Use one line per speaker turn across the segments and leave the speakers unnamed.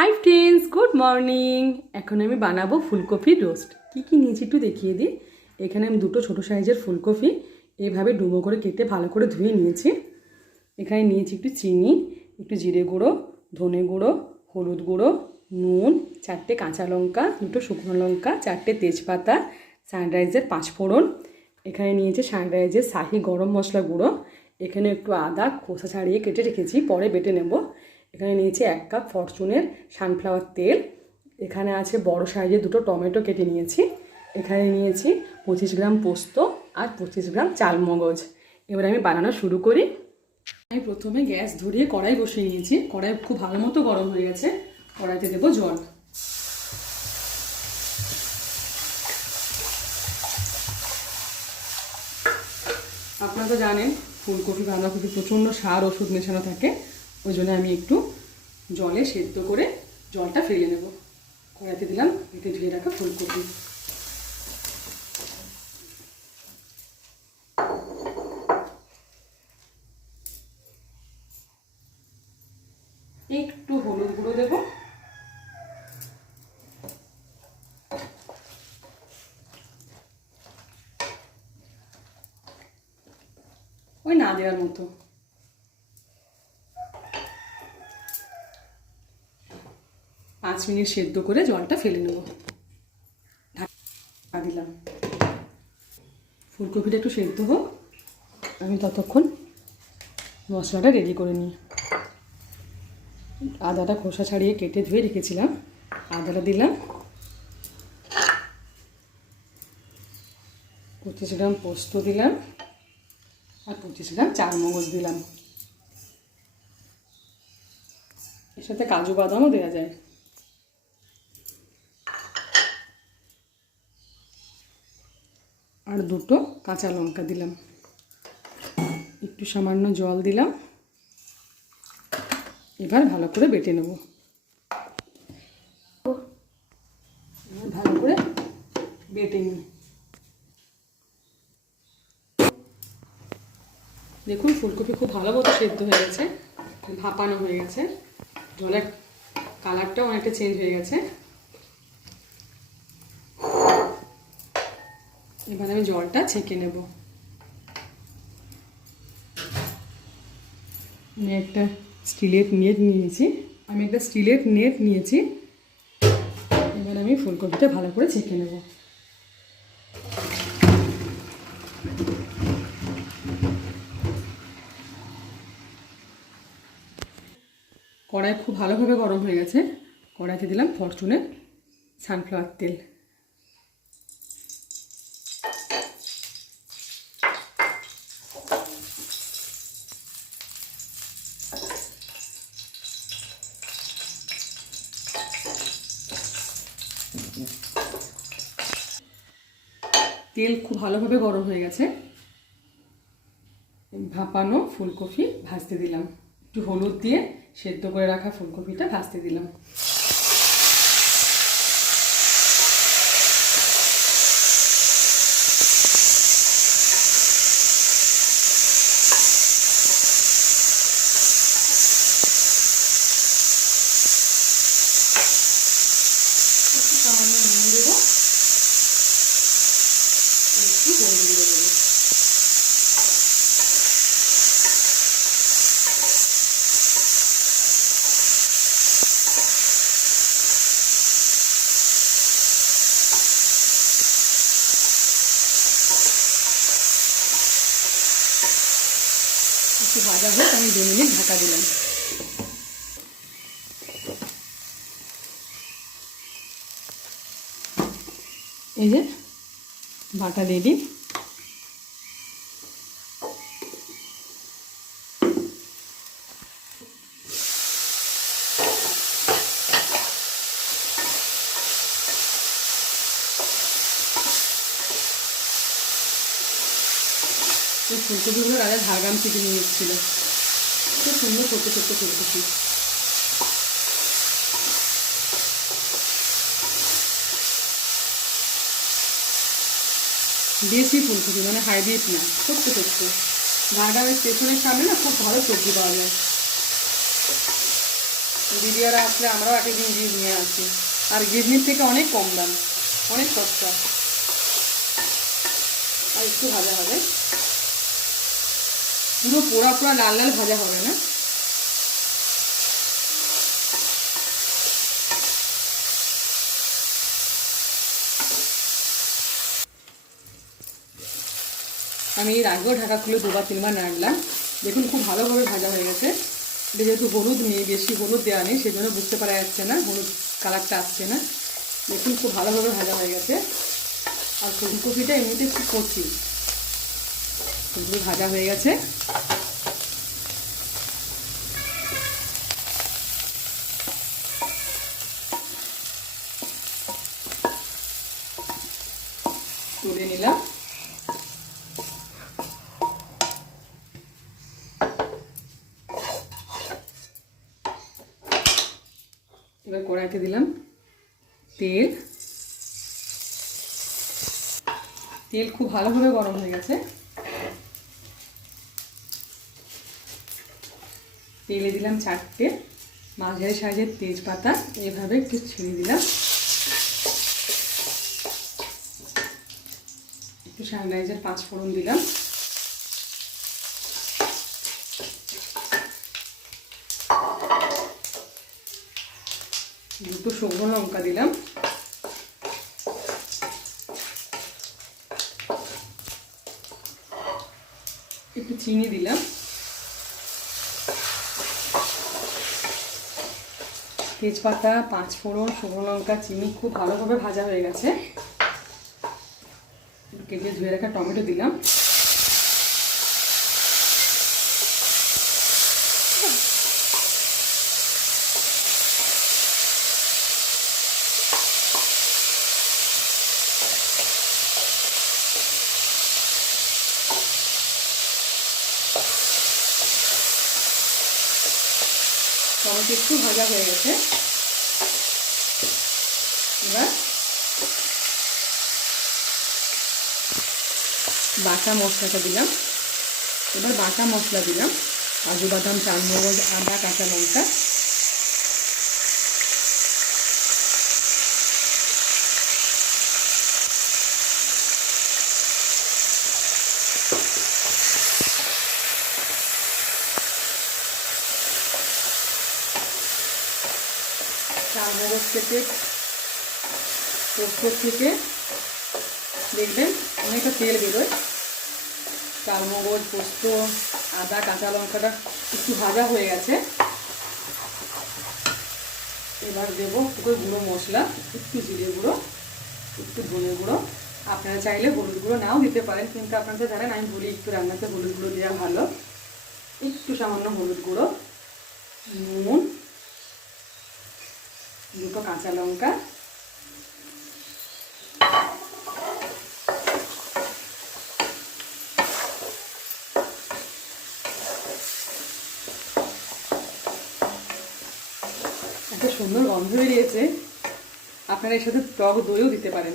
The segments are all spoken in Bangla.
Hi friends, good morning. এখন আমি বানাবো ফুলকপি রোস্ট। কি কি নিয়েছি একটু দেখিয়ে দিই। এখানে আমি দুটো ছোটো সাইজের ফুলকপি এইভাবে ডুবো করে কেটে ভালো করে ধুয়ে নিয়েছি। এখানে নিয়েছি একটু চিনি, একটু জিরে গুঁড়ো, ধনে গুঁড়ো, হলুদ গুঁড়ো, নুন, চারটে কাঁচা লঙ্কা, দুটো শুকনো লঙ্কা, চারটে তেজপাতা, সানরাইজের পাঁচ ফোড়ন এখানে নিয়েছি সানরাইজের শাহি গরম মশলা গুঁড়ো। এখানে একটু আদা খোসা ছাড়িয়ে কেটে রেখেছি, পরে বেটে নেব। এখানে নিয়েছি এক কাপ ফরচুনের সানফ্লাওয়ার তেল। এখানে আছে বড় সাইজে দুটো টমেটো কেটে নিয়েছি। এখানে নিয়েছি পঁচিশ গ্রাম পোস্ত আর পঁচিশ গ্রাম চালমগজ। এবার আমি বানানো শুরু করি। আমি প্রথমে গ্যাস ধরিয়ে কড়াই বসিয়ে নিয়েছি। কড়াই খুব ভালো মতো গরম হয়ে গেছে। কড়াইতে দেবো জল। আপনারা তো জানেন, ফুলকপি, বাঁধাকপি, প্রচণ্ড সার ওষুধ মেশানো থাকে। ওই জন্য আমি একটু জলে সেদ্ধ করে জলটা ফেলে নেব। কড়াইতে দিলাম, এতে ধুয়ে রাখা ফুলকপি। একটু হলুদ গুঁড়ো দেবো। ওই না দেওয়ার মতো। পাঁচ মিনিট সেদ্ধ করে জলটা ফেলে নেব। ঢাকা দিলাম। ফুলকপিটা একটু সেদ্ধ হোক। আমি ততক্ষণ মশলাটা রেডি করে নিই। আদাটা খোসা ছাড়িয়ে কেটে ধুয়ে রেখেছিলাম। আদাটা দিলাম। পঁচিশ গ্রাম পোস্ত দিলাম আর পঁচিশ গ্রাম চারমগজ দিলাম। এর সাথে কাজু বাদামও দেওয়া যায়। আর দুটো কাঁচা লঙ্কা দিলাম। একটু সামান্য জল দিলাম। এবার ভালো করে বেটে নেব। ভালো করে বেটে নিই। দেখুন, ফুলকপি খুব ভালো মতো সেদ্ধ হয়ে গেছে, ভাপানো হয়ে গেছে। জলের কালারটাও অনেকটা চেঞ্জ হয়ে গেছে। এবার আমি জলটা ছেঁকে নেব। আমি একটা স্টিলের নেট নিয়েছি। আমি একটা স্টিলের নেট নিয়েছি। এবার আমি ফুলকপিটা ভালো করে ছেঁকে নেব। কড়াই খুব ভালোভাবে গরম হয়ে গেছে। কড়াইতে দিলাম ফরচুনের সানফ্লাওয়ার তেল। তেল খুব ভালোভাবে গরম হয়ে গেছে। ভাপানো ফুলকপি ভাজতে দিলাম। একটু হলুদ দিয়ে সেদ্ধ করে রাখা ফুলকপিটা ভাজতে দিলাম একটু সামান্য নুন দেবো একটু হলুদ গুঁড়ো দেবো একটু ভাজা হোক আমি দু মিনিট ঢাকা দিলাম। এই যে বাটা রেডি। ফুলকপিগুলো রাজা ঝাড়গ্রাম থেকে নিয়ে এসেছিল। খুব সুন্দর ছোট্ট ছোট্ট ফুলকপি দেশি ফুলকপি মানে হাইব্রিড না ছোট্ট ছোট্ট ঝাড়গ্রামের স্টেশনের সামনে না খুব ভালো সবজি পাওয়া যায়। দিদিয়ারা আসলে আমরাও এক একদিন গিয়ে নিয়ে আসি। আর গিজনির থেকে অনেক কম দাম, অনেক সস্তা। আর একটু ভাজা হবে। পুরো পোড়া পোড়া লাল লাল ভাজা হবে না? আমি এর আগেও ঢাকা খুলে দুবার তিনবার নাড়লাম। দেখুন খুব ভালোভাবে ভাজা হয়ে গেছে। যেহেতু হলুদ নেই, বেশি হলুদ দেওয়া নেই, সেজন্য বুঝতে পারা যাচ্ছে না, হলুদ কালারটা আসছে না। দেখুন খুব ভালোভাবে ভাজা হয়ে গেছে। আর ফুলকপিটা এমনিতে খুব কচি। ফুলকপি ভাজা হয়ে গেছে। তুলে নিলাম। এবার কড়াইতে দিলাম তেল। তেল খুব ভালোভাবে গরম হয়ে গেছে। তেলে দিলাম চারটে মাঝারি সাইজের তেজপাতা, এভাবে একটু ছিঁড়ে দিলাম। একটু সানরাইজের পাঁচ ফোড়ন দিলাম। দুটো শুকনো লঙ্কা দিলাম। একটু চিনি দিলাম। তেজপাতা পাঁচ ফোড়ন শুকনো লঙ্কা, চিনি খুব ভালোভাবে ভাজা হয়ে গেছে। কেটে ধুয়ে রাখা টমেটো দিলাম। টমেটো একটু ভাজা হয়ে গেছে। এবার বাটা মশলাটা দিলাম। এবার বাটা মশলা দিলাম। কাজু বাদাম চালমগজ আদা, কাঁচা লঙ্কা। চালমগজ থেকে পোস্ত থেকে দেখবেন অনেকটা তেল বেরোয়। চালমগজ পোস্ত, আদা, কাঁচা লঙ্কাটা একটু ভাজা হয়ে গেছে। এবার দেবো পুকুর গুঁড়ো মশলা, একটু জিরে গুঁড়ো, একটু ধনে গুঁড়ো। আপনারা চাইলে হলুদ গুঁড়ো নাও দিতে পারেন, কিন্তু আপনারা জানেন আমি বলি একটু রান্নাতে হলুদ গুঁড়ো দেওয়া ভালো। একটু সামান্য হলুদ গুঁড়ো, নুন দুটো কাঁচা লঙ্কা। একটা সুন্দর গন্ধ বেরিয়েছে। আপনারা এর সাথে টক দইও দিতে পারেন।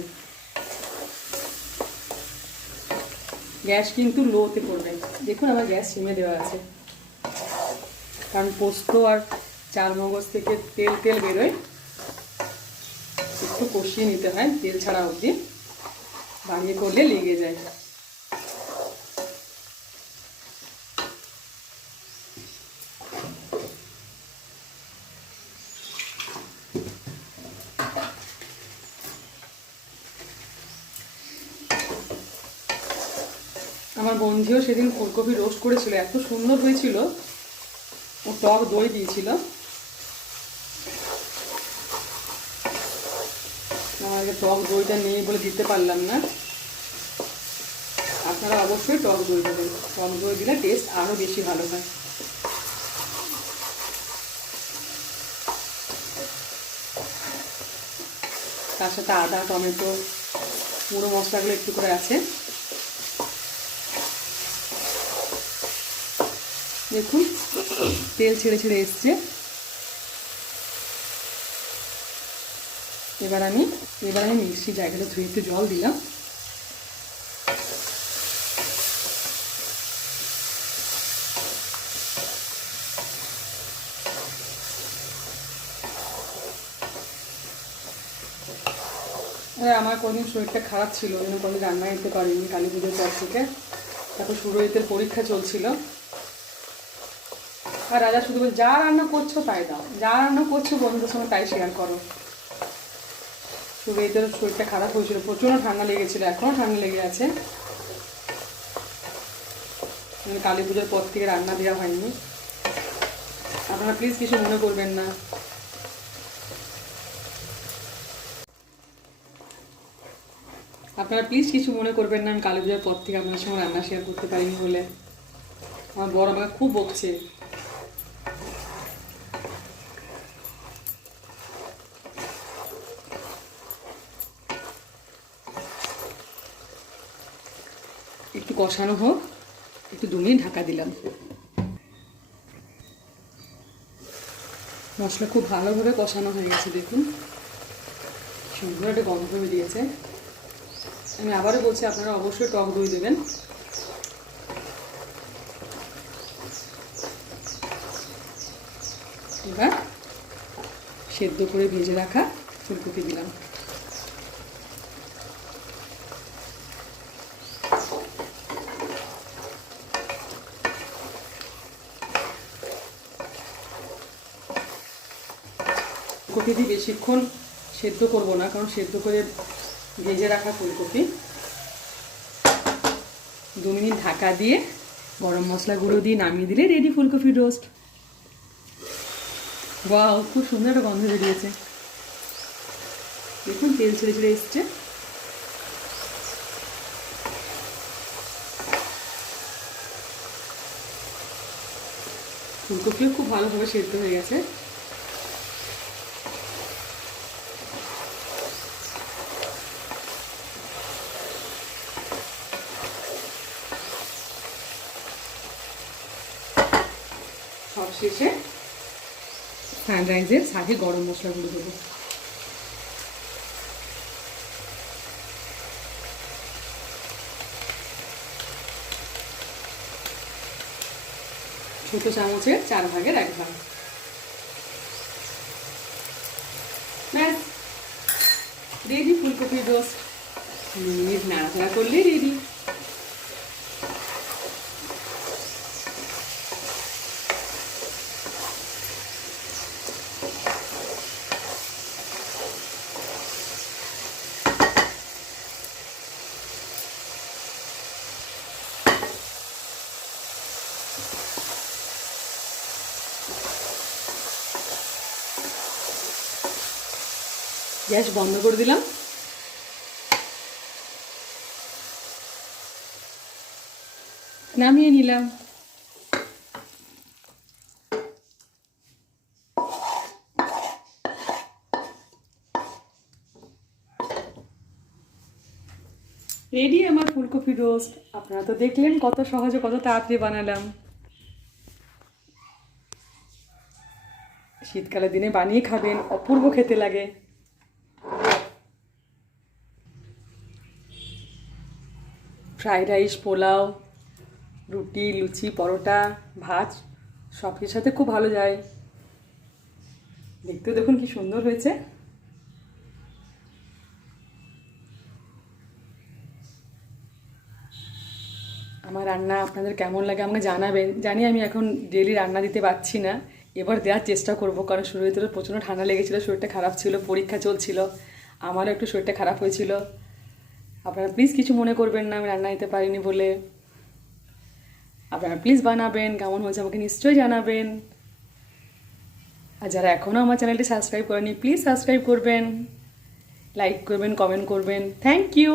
গ্যাস কিন্তু লোতে করবেন দেখুন আমার গ্যাস সিমে দেওয়া আছে। কারণ পোস্ত আর চাল মগজ থেকে তেল তেল বেরোয়। একটু কষিয়ে নিতে হয়, তেল ছাড়া অবধি। বাড়িয়ে করলে লেগে যায়। আমার বন্ধুও সেদিন ফুলকপি রোস্ট করেছিল, এত সুন্দর হয়েছিল। ও টক দই দিয়েছিল আমাকে টক দইটা নেই বলে দিতে পারলাম না। আপনারা অবশ্যই টক দই দেবেন। টক দই দিলে টেস্ট আরও বেশি ভালো হয়। তার সাথে আদা, টমেটো পুরো মশলাগুলো একটু করে আছে। দেখুন, তেল ছেড়ে ছেড়ে এসছে। এবার আমি এবার আমি মিক্সি জায়গাটা ধুয়ে একটু জল দিলাম। আমার কোনদিন শরীরটা খারাপ ছিল জন্য কোনো রান্না নিতে পারিনি কালী পুজোর পর থেকে। তারপর সুরহিতের পরীক্ষা চলছিল। আর রাজা শুধু যা রান্না করছ তাই দাও, যা রান্না করছ বন্ধুদের সঙ্গে তাই শেয়ার করো। সুরহিতের শরীরটা খারাপ হয়েছিল, প্রচণ্ড ঠান্ডা লেগেছিল এখনও ঠান্ডা লেগে আছে। মানে কালী পুজোর পর থেকে রান্না দেওয়া হয়নি। আপনারা প্লিজ কিছু মনে করবেন না। আপনারা প্লিজ কিছু মনে করবেন না, আমি কালী পুজোর পর থেকে আপনার সঙ্গে রান্না শেয়ার করতে পারিনি বলে। আমার বড় আমাকে খুব বকছে। একটু কষানো হোক, একটু দু মিনিট ঢাকা দিলাম। মশলা খুব ভালোভাবে কষানো হয়ে গেছে, দেখুন। সুন্দর একটা গন্ধ হয়ে বেরিয়েছে। আমি আবারও বলছি, আপনারা অবশ্যই টক দই দেবেন। এবার সেদ্ধ করে ভেজে রাখা ফুলকপি দিলাম ফুলকপি দিয়ে বেশিক্ষণ সেদ্ধ করব না, কারণ সেদ্ধ করে ভেজে রাখা ফুলকপি। দু মিনিট ঢাকা দিয়ে গরম মশলা গুঁড়ো দিয়ে নামিয়ে দিলে রেডি ফুলকপি রোস্ট বাহ খুব সুন্দর একটা গন্ধ বেরিয়েছে। দেখুন, তেল ছেড়ে ছেড়ে এসছে। ফুলকপিও খুব ভালোভাবে সেদ্ধ হয়ে গেছে। সব শেষে ফ্রাইড রাইসের সাথে গরম মশলাগুলো দেবো। ছোট চামচের চার ভাগের এক ভাগ। ব্যাস রেডি ফুলকপির রোস্ট মিনিট নাড়াচাড়া করলে রেডি গ্যাস বন্ধ করে দিলাম। নামিয়ে নিলাম। রেডি আমার ফুলকপি রোস্ট আপনারা তো দেখলেন কত সহজে কত তাড়াতাড়ি বানালাম। শীতকালের দিনে বানিয়ে খাবেন, অপূর্ব খেতে লাগে। ফ্রাইড রাইস পোলাও, রুটি, লুচি, পরোটা, ভাত সব কিছুর সাথে খুব ভালো যায়। দেখতেও দেখুন কি সুন্দর হয়েছে। আমার রান্না আপনাদের কেমন লাগে আমাকে জানাবেন। জানি আমি এখন ডেলি রান্না দিতে পারছি না। এবার দেওয়ার চেষ্টা করব, কারণ শরীরের প্রচণ্ড ঠান্ডা লেগেছিলো, শরীরটা খারাপ ছিল, পরীক্ষা চলছিল, আমারও একটু শরীরটা খারাপ হয়েছিল। আপনারা প্লিজ কিছু মনে করবেন না, আমি রান্না দিতে পারিনি বলে। আপনারা প্লিজ বানাবেন, কেমন হয়েছে আমাকে নিশ্চয়ই জানাবেন। আর যারা এখনও আমার চ্যানেলটি সাবস্ক্রাইব করেনি প্লিজ সাবস্ক্রাইব করবেন লাইক করবেন কমেন্ট করবেন। Thank you